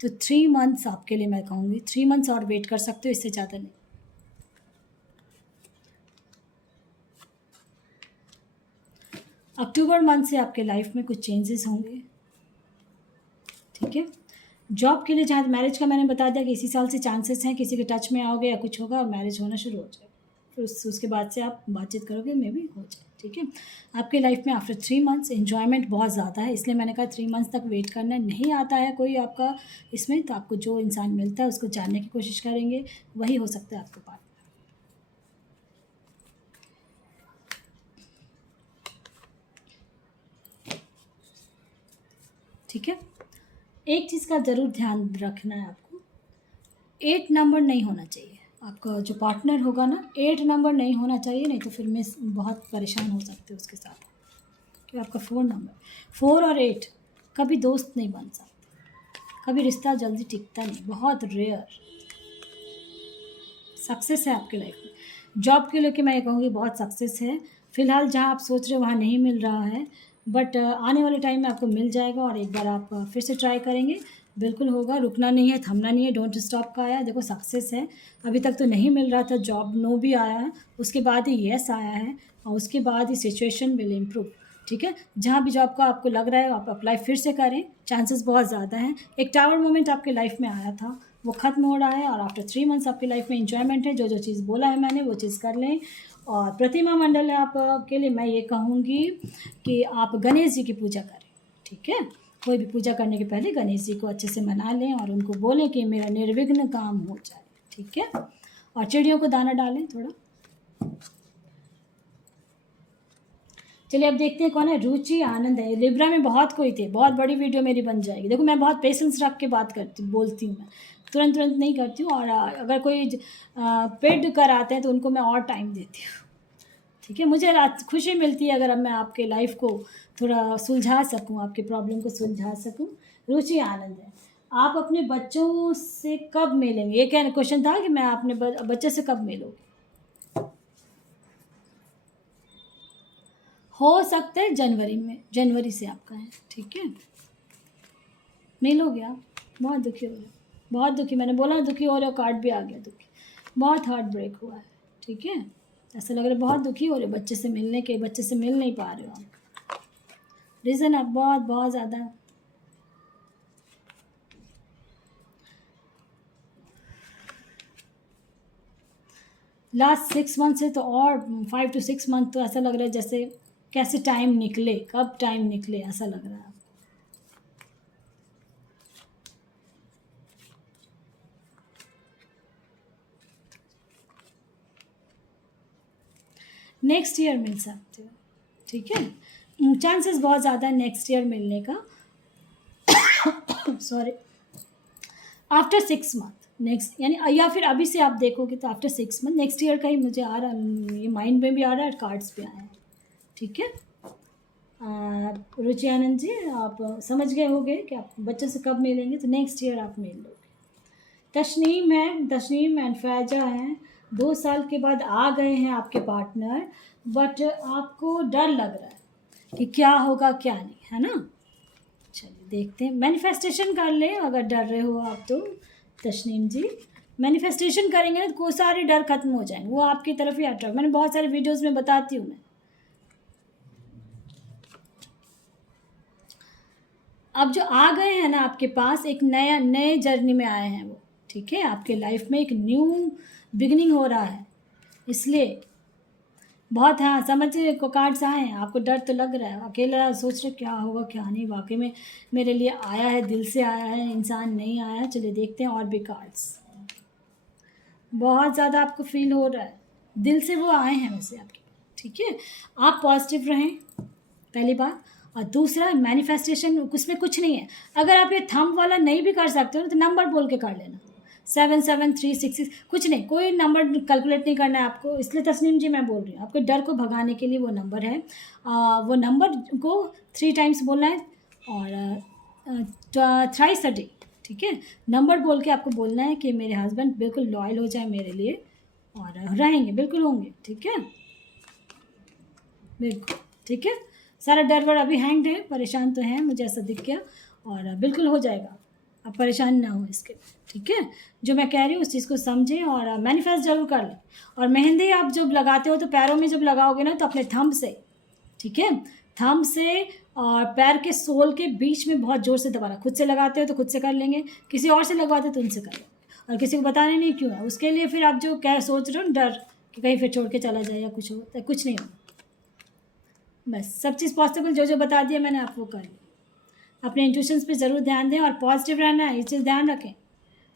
तो 3 मंथ्स आपके लिए मैं कहूँगी, 3 मंथ्स और वेट कर सकते हो, इससे ज़्यादा नहीं। अक्टूबर मंथ से आपके लाइफ में कुछ चेंजेस होंगे, ठीक है। जॉब के लिए, जहाँ मैरिज का मैंने बता दिया कि इसी साल से चांसेस हैं, किसी के टच में आओगे या कुछ होगा और मैरिज होना शुरू हो जाएगा, फिर उसके बाद से आप बातचीत करोगे, मे भी हो जाए, ठीक है। आपके लाइफ में आफ्टर 3 मंथ्स एन्जॉयमेंट बहुत ज़्यादा है, इसलिए मैंने कहा 3 मंथ्स तक वेट करना है। नहीं आता है कोई आपका इसमें, तो आपको जो इंसान मिलता है उसको जानने की कोशिश करेंगे, वही हो सकता है आपके पास। ठीक है, एक चीज़ का ज़रूर ध्यान रखना है आपको, 8 नंबर नहीं होना चाहिए। आपका जो पार्टनर होगा ना, 8 नंबर नहीं होना चाहिए, नहीं तो फिर मिस बहुत परेशान हो सकते हो उसके साथ। कि आपका 4 नंबर, 4 और 8 कभी दोस्त नहीं बन सकते, कभी रिश्ता जल्दी टिकता नहीं, बहुत रेयर। सक्सेस है आपके लाइफ में, जॉब के लेके मैं ये कहूँगी बहुत सक्सेस है। फ़िलहाल जहाँ आप सोच रहे हो वहाँ नहीं मिल रहा है, बट आने वाले टाइम में आपको मिल जाएगा, और एक बार आप फिर से ट्राई करेंगे, बिल्कुल होगा। रुकना नहीं है, थमना नहीं है, डोंट स्टॉप का आया। देखो सक्सेस है, अभी तक तो नहीं मिल रहा था, जॉब नो भी आया है, उसके बाद ही येस आया है, और उसके बाद ही सिचुएशन विल इम्प्रूव। ठीक है, जहाँ भी जॉब का आपको लग रहा है आप अप्लाई फिर से करें, चांसेस बहुत ज़्यादा हैं। एक टावर मोमेंट आपके लाइफ में आया था, वो ख़त्म हो रहा है, और आफ्टर 3 मंथ्स आपकी लाइफ में एंजॉयमेंट है। जो जो चीज़ बोला है मैंने वो चीज़ कर लें। और प्रतिमा मंडल है आपके लिए, मैं ये कहूँगी कि आप गणेश जी की पूजा करें। ठीक है, कोई भी पूजा करने के पहले गणेश जी को अच्छे से मना लें, और उनको बोलें कि मेरा निर्विघ्न काम हो जाए। ठीक है, और चिड़ियों को दाना डालें थोड़ा। चलिए अब देखते हैं कौन है। रुचि आनंद है, लिब्रा में बहुत कोई थे, बहुत बड़ी वीडियो मेरी बन जाएगी। देखो मैं बहुत पेशेंस रख के बात करती हूँ, बोलती हूँ, मैं तुरंत तुरंत नहीं करती हूँ। और अगर कोई पेड कराते हैं तो उनको मैं और टाइम देती हूँ। ठीक है, मुझे खुशी मिलती है अगर अब मैं आपके लाइफ को थोड़ा सुलझा सकूँ, आपके प्रॉब्लम को सुलझा सकूँ। रुचि आनंद है, आप अपने बच्चों से कब मिलेंगे, ये क्या क्वेश्चन था कि मैं अपने बच्चे से कब मिलूँगी। हो सकता है जनवरी में, जनवरी से आपका है। ठीक है, मिलोगे आप। बहुत दुखी हो रहे हो, बहुत दुखी, मैंने बोला दुखी हो रहे हो, कार्ड भी आ गया दुखी, बहुत हार्ट ब्रेक हुआ है। ठीक है, ऐसा लग रहा है बहुत दुखी हो रहे हो, बच्चे से मिलने के, बच्चे से मिल नहीं पा रहे हो आप। रीज़न आप बहुत बहुत ज़्यादा लास्ट 6 मंथ से, तो और 5 to 6 मंथ तो ऐसा लग रहा है जैसे कैसे टाइम निकले, कब टाइम निकले, ऐसा लग रहा है। नेक्स्ट ईयर मिल सकते हो। ठीक है, चांसेस बहुत ज़्यादा है नेक्स्ट ईयर मिलने का। सॉरी, आफ्टर 6 मंथ नेक्स्ट, यानी या फिर अभी से आप देखोगे तो आफ्टर 6 मंथ नेक्स्ट ईयर का ही मुझे आ रहा है, ये माइंड में भी आ रहा है, कार्ड्स पे आए हैं। ठीक है, रुचि आनंद जी आप समझ गए होंगे कि आप बच्चों से कब मिलेंगे, तो नेक्स्ट ईयर आप मिल लोगे। तशनीम है, तशनीम एंड फैजा हैं, 2 साल के बाद आ गए हैं आपके पार्टनर, बट आपको डर लग रहा है कि क्या होगा क्या नहीं, है ना। चलिए देखते हैं, मैनिफेस्टेशन कर लें अगर डर रहे हो आप तो। तशनीम जी मैनिफेस्टेशन करेंगे ना तो सारे डर खत्म हो जाएंगे, वो आपकी तरफ ही अट्रैक्ट, मैंने बहुत सारे वीडियोस में बताती हूँ मैं। अब जो आ गए हैं ना आपके पास, एक नए जर्नी में आए हैं वो। ठीक है, आपके लाइफ में एक न्यू बिगनिंग हो रहा है, इसलिए बहुत, हाँ समझ को कार्ड्स आए हैं। आपको डर तो लग रहा है, अकेला सोच रहे क्या होगा क्या नहीं, वाकई में मेरे लिए आया है, दिल से आया है, इंसान नहीं आया। चलिए देखते हैं और भी कार्ड्स। बहुत ज़्यादा आपको फील हो रहा है, दिल से वो आए हैं वैसे आपके। ठीक है, आप पॉजिटिव रहें, पहली बात। और दूसरा, मैनिफेस्टेशन उसमें कुछ नहीं है। अगर आप ये थंब वाला नहीं भी कर सकते हो तो नंबर बोल के कर लेना, 77366, कुछ नहीं, कोई नंबर कैलकुलेट नहीं करना है आपको। इसलिए तस्नीम जी मैं बोल रही हूँ, आपके डर को भगाने के लिए वो नंबर है। वो नंबर को 3 टाइम्स बोलना है, और थ्राइस अ डे। ठीक है, नंबर बोल के आपको बोलना है कि मेरे हस्बैंड बिल्कुल लॉयल हो जाए मेरे लिए, और रहेंगे, बिल्कुल होंगे। ठीक है, बिल्कुल। ठीक है, सारा डर वर अभी हैंग्ड है, परेशान तो हैं, मुझे ऐसा दिख गया, और बिल्कुल हो जाएगा, आप परेशान ना हो इसके। ठीक है, जो मैं कह रही हूँ उस चीज़ को समझें, और मैनिफेस्ट जरूर कर लें। और मेहंदी आप जब लगाते हो तो पैरों में जब लगाओगे ना तो अपने थंब से, ठीक है, थंब से और पैर के सोल के बीच में बहुत ज़ोर से दबाना। खुद से लगाते हो तो खुद से कर लेंगे, किसी और से लगवाते हो तो उनसे कर लो, और किसी को बताने नहीं क्यों है उसके लिए। फिर आप जो क्या सोच रहे हो डर, कि कहीं फिर छोड़ के चला जाए या कुछ हो, तो कुछ नहीं हो। बस सब चीज़ पॉसिबल जो जो बता दिया मैंने आपको कर लिया। अपने इंट्यूशंस पे ज़रूर ध्यान दें और पॉजिटिव रहना है, ये चीज़ ध्यान रखें।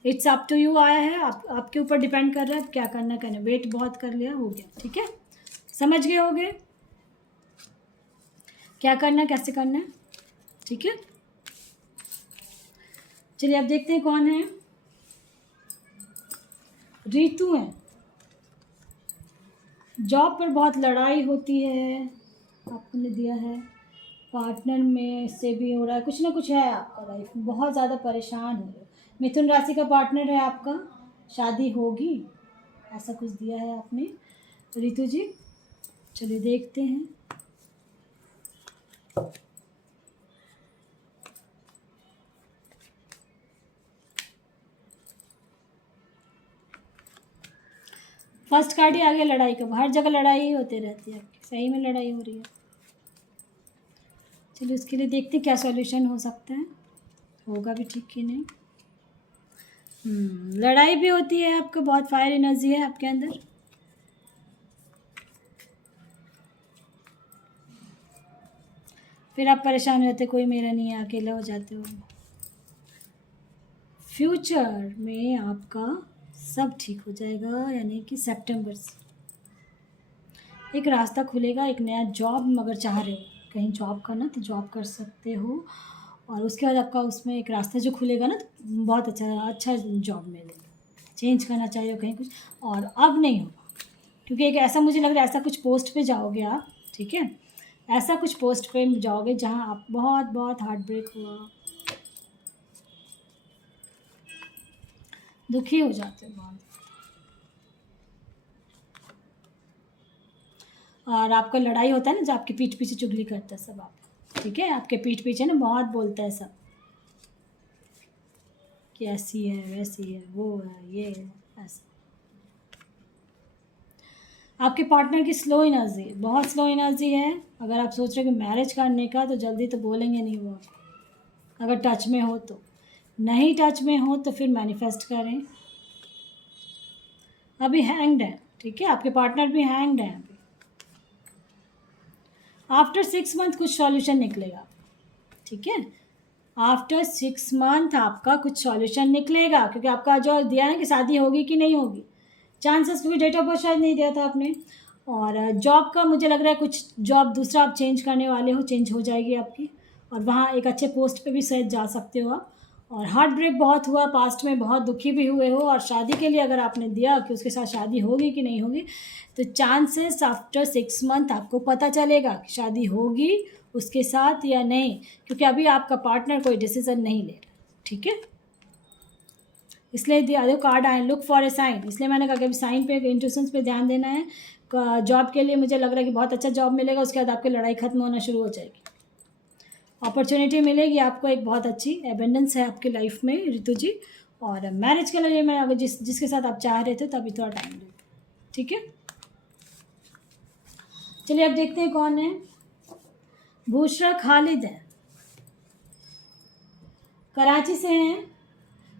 इट्स अप टू यू आया है, आपके ऊपर डिपेंड कर रहा है क्या करना करना। वेट बहुत कर लिया, हो गया, ठीक है, समझ गए होगे क्या करना है कैसे करना है, ठीक है। चलिए अब देखते हैं कौन है। ऋतु है। जॉब पर बहुत लड़ाई होती है, आपने दिया है। पार्टनर में से भी हो रहा है, कुछ ना कुछ है आपका लाइफ में, बहुत ज़्यादा परेशान हो रहे हो। मिथुन राशि का पार्टनर है आपका, शादी होगी, ऐसा कुछ दिया है आपने ऋतु जी। चलिए देखते हैं। फर्स्ट कार्ड ही आ गया लड़ाई का। हर जगह लड़ाई ही होती रहती है, सही में लड़ाई हो रही है। चलिए उसके लिए देखते हैं क्या सॉल्यूशन हो सकता है, होगा भी ठीक कि नहीं। लड़ाई भी होती है आपका, बहुत फायर एनर्जी है आपके अंदर। फिर आप परेशान हो जाते, कोई मेरा नहीं है, अकेला हो जाते हो। फ्यूचर में आपका सब ठीक हो जाएगा, यानी कि सितंबर से एक रास्ता खुलेगा, एक नया जॉब अगर चाह रहे हो कहीं जॉब करना तो जॉब कर सकते हो। और उसके बाद आपका उसमें एक रास्ता जो खुलेगा ना, तो बहुत अच्छा जॉब मिलेगा। चेंज करना चाहिए कहीं कुछ, और अब नहीं होगा, क्योंकि एक ऐसा मुझे लग रहा है ऐसा कुछ पोस्ट पे जाओगे आप, ठीक है, ऐसा कुछ पोस्ट पे जाओगे जहाँ आप बहुत बहुत हार्ट ब्रेक हुआ, दुखी हो जाते हो बहुत। और आपका लड़ाई होता है ना, जो आपके पीठ पीछे चुगली करता है सब आप, ठीक है, आपके पीठ पीछे ना बहुत बोलता है सब कि ऐसी है वैसी है वो है ये है ऐसा। आपके पार्टनर की स्लो एनर्जी, बहुत स्लो एनर्जी है। अगर आप सोच रहे हो कि मैरिज करने का, तो जल्दी तो बोलेंगे नहीं वो आपको। अगर टच में हो तो, नहीं टच में हो तो फिर मैनिफेस्ट करें। अभी हैंग्ड है, ठीक है, आपके पार्टनर भी हैंग्ड है अभी। आफ्टर 6 मंथ कुछ सॉल्यूशन निकलेगा, ठीक है, आफ्टर 6 मंथ आपका कुछ सॉल्यूशन निकलेगा, क्योंकि आपका जो दिया ना कि शादी होगी कि नहीं होगी, चांसेस, क्योंकि डेट ऑफ बर्थ शायद नहीं दिया था आपने। और जॉब का मुझे लग रहा है कुछ जॉब दूसरा आप चेंज करने वाले हो, चेंज हो जाएगी आपकी, और वहाँ एक अच्छे पोस्ट पे भी शायद जा सकते हो आप। और हार्ट ब्रेक बहुत हुआ पास्ट में, बहुत दुखी भी हुए हो, और शादी के लिए अगर आपने दिया कि उसके साथ शादी होगी कि नहीं होगी, तो चांसेस आफ्टर 6 मंथ आपको पता चलेगा कि शादी होगी उसके साथ या नहीं, क्योंकि अभी आपका पार्टनर कोई डिसीजन नहीं ले रहा, ठीक है। इसलिए देखो कार्ड आए, लुक फॉर ए साइन, इसलिए मैंने कहा कि अभी साइन पे, इंट्यूशंस पे ध्यान देना है। जॉब के लिए मुझे लग रहा है कि बहुत अच्छा जॉब मिलेगा, उसके बाद आपकी लड़ाई खत्म होना शुरू हो जाएगी, अपॉर्चुनिटी मिलेगी आपको, एक बहुत अच्छी एबेंडेंस है आपकी लाइफ में ऋतु जी। और मैरिज के लिए मैं अगर जिसके साथ आप चाह रहे थे तो अभी थोड़ा टाइम दो, ठीक है। चलिए अब देखते हैं कौन है। बुशरा खालिद है, कराची से हैं,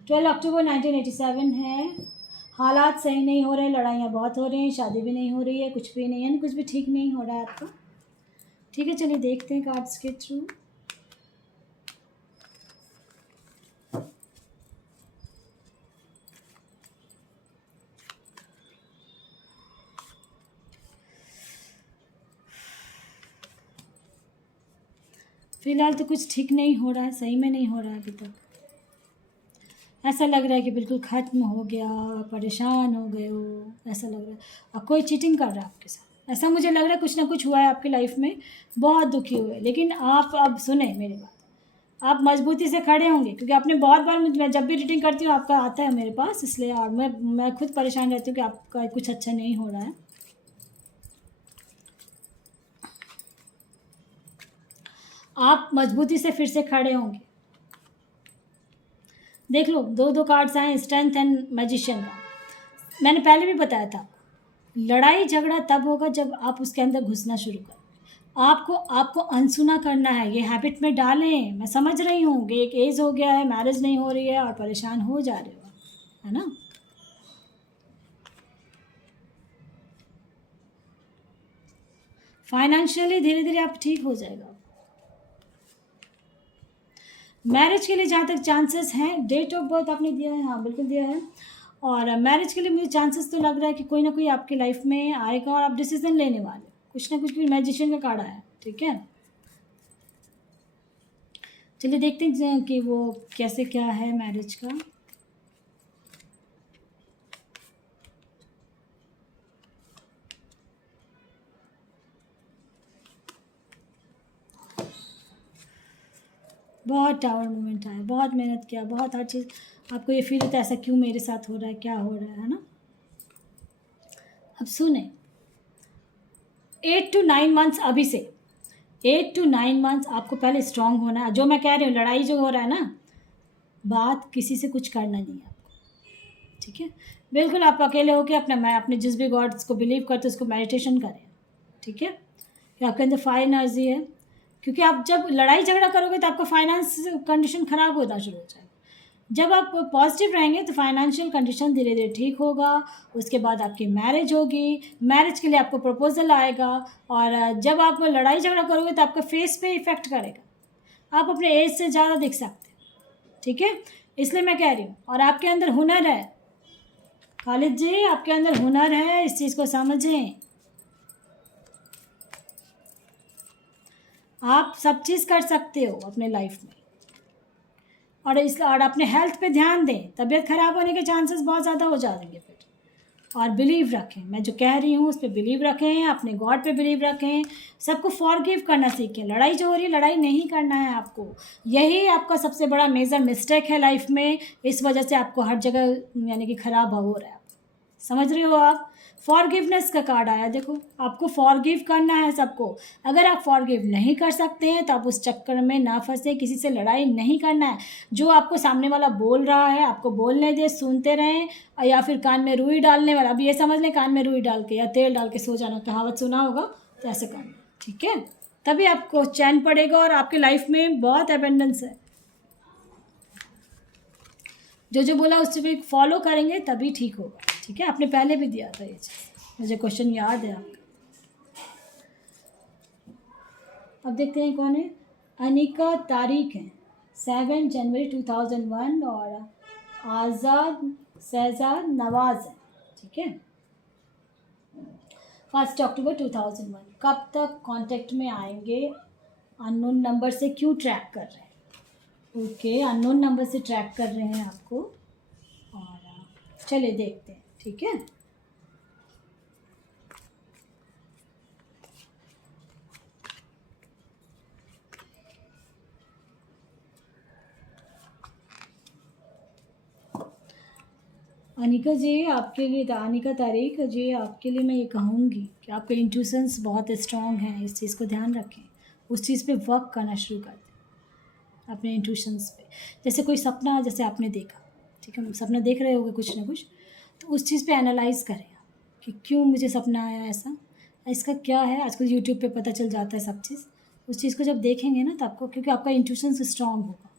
12 अक्टूबर 1987 है। हालात सही नहीं हो रहे, लड़ाइयाँ बहुत हो रही हैं, शादी भी नहीं हो रही है, कुछ भी नहीं है, कुछ भी ठीक नहीं हो रहा है आपका, ठीक है। चलिए देखते हैं कार्ड्स के थ्रू। फिलहाल तो कुछ ठीक नहीं हो रहा है, सही में नहीं हो रहा है अभी तक। ऐसा लग रहा है कि बिल्कुल ख़त्म हो गया, परेशान हो गए हो, ऐसा लग रहा है। और कोई चीटिंग कर रहा है आपके साथ, ऐसा मुझे लग रहा है, कुछ ना कुछ हुआ है आपकी लाइफ में, बहुत दुखी हुए। लेकिन आप अब सुने मेरी बात, आप मजबूती से खड़े होंगे, क्योंकि आपने बहुत बार मैं जब भी रीडिंग करती हूँ आपका आता है मेरे पास, इसलिए। और मैं खुद परेशान रहती हूँ कि आपका कुछ अच्छा नहीं हो रहा है। आप मजबूती से फिर से खड़े होंगे। देख लो, दो दो कार्ड्स आए, स्ट्रेंथ एंड मैजिशियन का। मैंने पहले भी बताया था, लड़ाई झगड़ा तब होगा जब आप उसके अंदर घुसना शुरू करें। आपको आपको अनसुना करना है, ये हैबिट में डालें। मैं समझ रही हूँ कि एक एज हो गया है, मैरिज नहीं हो रही है और परेशान हो जा रहे हो, है ना। फाइनेंशियली धीरे धीरे आप ठीक हो जाएगा। मैरिज के लिए जहाँ तक चांसेस हैं, डेट ऑफ बर्थ आपने दिया है, हाँ बिल्कुल दिया है। और मैरिज के लिए मुझे चांसेस तो लग रहा है कि कोई ना कोई आपकी लाइफ में आएगा और आप डिसीजन लेने वाले हो, कुछ ना कुछ भी। मैजिशियन का कार्ड आया, ठीक है। चलिए देखते हैं कि वो कैसे क्या है मैरिज का। बहुत टावर मोमेंट आया, बहुत मेहनत किया, बहुत हर चीज़। आपको ये फील होता है ऐसा क्यों मेरे साथ हो रहा है, क्या हो रहा है ना। अब सुने, 8 to 9 मंथ्स अभी से, 8 to 9 मंथ्स आपको पहले स्ट्रांग होना है। जो मैं कह रही हूँ, लड़ाई जो हो रहा है ना, बात किसी से कुछ करना नहीं है आपको, ठीक है। बिल्कुल आप अकेले होकर अपना, मैं अपने जिस भी गॉड्स को बिलीव करते उसको मेडिटेशन करें, ठीक है। कि आपके अंदर फायर एनर्जी है, क्योंकि आप जब लड़ाई झगड़ा करोगे तो आपका फाइनेंस कंडीशन ख़राब होना शुरू हो जाएगा। जब आप पॉजिटिव रहेंगे तो फाइनेंशियल कंडीशन धीरे धीरे ठीक होगा। उसके बाद आपकी मैरिज होगी, मैरिज के लिए आपको प्रपोजल आएगा। और जब आप लड़ाई झगड़ा करोगे तो आपका फेस पे इफ़ेक्ट करेगा, आप अपने एज से ज़्यादा दिख सकते हैं, ठीक है। इसलिए मैं कह रही हूँ, और आपके अंदर हुनर है खालिद जी, आपके अंदर हुनर है, इस चीज़ को समझें। आप सब चीज़ कर सकते हो अपने लाइफ में। और अपने हेल्थ पे ध्यान दें, तबीयत ख़राब होने के चांसेस बहुत ज़्यादा हो जाएंगे फिर। और बिलीव रखें, मैं जो कह रही हूँ उस पर बिलीव रखें, अपने गॉड पे बिलीव रखें, सबको फॉरगिव करना सीखें। लड़ाई जो हो रही है, लड़ाई नहीं करना है आपको। यही आपका सबसे बड़ा मेजर मिस्टेक है लाइफ में, इस वजह से आपको हर जगह यानी कि ख़राब हो रहा है। समझ रहे हो आप। फॉरगिवनेस का कार्ड आया, देखो आपको फॉरगिव करना है सबको। अगर आप फॉरगिव नहीं कर सकते हैं तो आप उस चक्कर में ना फंसे, किसी से लड़ाई नहीं करना है। जो आपको सामने वाला बोल रहा है आपको बोलने दे, सुनते रहें। या फिर कान में रुई डालने वाला, अब ये समझ लें कान में रुई डाल के या तेल डाल के सो जाना, कहावत सुना होगा, तो ऐसे करना, ठीक है। तभी आपको चैन पड़ेगा और आपकी लाइफ में बहुत एबेंडेंस है। जो जो बोला उससे भी फॉलो करेंगे तभी ठीक होगा, ठीक है। आपने पहले भी दिया था ये चीज़, मुझे क्वेश्चन याद है आपका। अब देखते हैं कौन है। अनिका तारीख है, 7 जनवरी 2001, और आज़ाद शहजाद नवाज़ है, ठीक है। 1 अक्टूबर 2001। कब तक कांटेक्ट में आएंगे, अननोन नंबर से क्यों ट्रैक कर रहे हैं। ओके, अननोन नंबर से ट्रैक कर रहे हैं आपको। और चलिए देखते हैं, ठीक है। अनिका जी आपके लिए, अनिका तारीख जी आपके लिए मैं ये कहूँगी कि आपके इंट्यूशंस बहुत स्ट्रॉन्ग हैं, इस चीज़ को ध्यान रखें। उस चीज़ पे वर्क करना शुरू कर दें, अपने इंट्यूशंस पे। जैसे कोई सपना जैसे आपने देखा, ठीक है, सपना देख रहे होगे कुछ ना कुछ, तो उस चीज़ पे एनालाइज करें कि क्यों मुझे सपना आया ऐसा, इसका क्या है। आजकल यूट्यूब पे पता चल जाता है सब चीज़। उस चीज़ को जब देखेंगे ना तो आपको, क्योंकि आपका इंट्यूशंस स्ट्रॉन्ग होगा।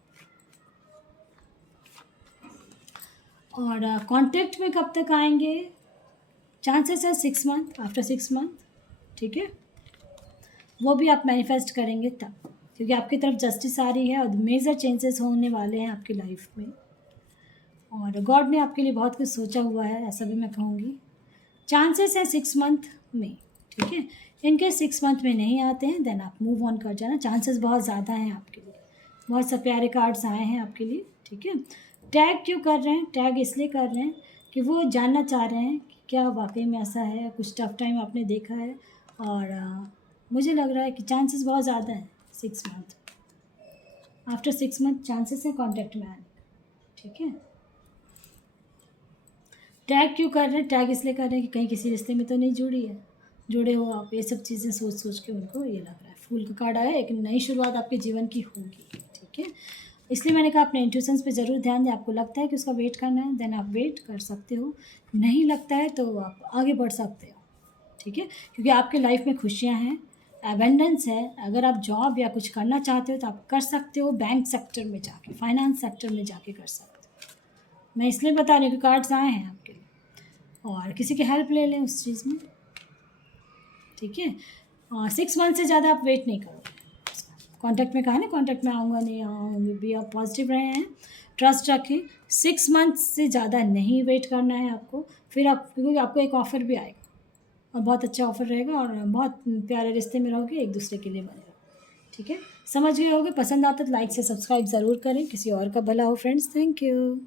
और कांटेक्ट में कब तक आएंगे, चांसेस है 6 मंथ, आफ्टर 6 मंथ, ठीक है। वो भी आप मैनिफेस्ट करेंगे तब, क्योंकि आपकी तरफ जस्टिस आ रही है और मेजर चेंजेस होने वाले हैं आपकी लाइफ में। और गॉड ने आपके लिए बहुत कुछ सोचा हुआ है, ऐसा भी मैं कहूँगी। चांसेस है 6 मंथ में, ठीक है। इनके 6 मंथ में नहीं आते हैं देन आप मूव ऑन कर जाना, चांसेस बहुत ज़्यादा हैं आपके लिए। बहुत से प्यारे कार्ड्स आए हैं आपके लिए, ठीक है। टैग क्यों कर रहे हैं, टैग इसलिए कर रहे हैं कि वो जानना चाह रहे हैं कि क्या वाकई में ऐसा है, कुछ टफ टाइम आपने देखा है। और मुझे लग रहा है कि चांसेस बहुत ज़्यादा हैं 6 मंथ, आफ्टर 6 मंथ चांसेस हैं कांटेक्ट में आने का, ठीक है। टैग क्यों कर रहे हैं, टैग इसलिए कर रहे हैं कि कहीं किसी रिश्ते में तो नहीं जुड़े हो आप। ये सब चीज़ें सोच सोच के उनको ये लग रहा है। फूल का कार्ड आया, एक नई शुरुआत आपके जीवन की होगी, ठीक है। इसलिए मैंने कहा अपने इंट्यूशंस पे ज़रूर ध्यान दें। आपको लगता है कि उसका वेट करना है देन आप वेट कर सकते हो, नहीं लगता है तो आप आगे बढ़ सकते हो, ठीक है। क्योंकि आपके लाइफ में खुशियाँ हैं, एबेंडेंस है। अगर आप जॉब या कुछ करना चाहते हो तो आप कर सकते हो, बैंक सेक्टर में जाके, फाइनेंस सेक्टर में जाके कर सकते हो। मैं इसलिए बता रही हूँ कि कार्ड्स आए हैं आपके लिए, और किसी की हेल्प ले लें उस चीज़ में, ठीक है। 6 मंथ से ज़्यादा आप वेट नहीं करोगे। कॉन्टैक्ट में कहा ना, कॉन्टैक्ट में आऊँगा नहीं आऊँगी भी, आप पॉजिटिव रहे हैं, ट्रस्ट रखें। 6 मंथ से ज़्यादा नहीं वेट करना है आपको। फिर आप, क्योंकि आपको एक ऑफ़र भी आएगा और बहुत अच्छा ऑफ़र रहेगा और बहुत प्यारे रिश्ते में रहोगे, एक दूसरे के लिए बने रहो। ठीक है, समझ गए होगे। पसंद आता तो लाइक से सब्सक्राइब ज़रूर करें। किसी और का भला हो फ्रेंड्स। Thank you.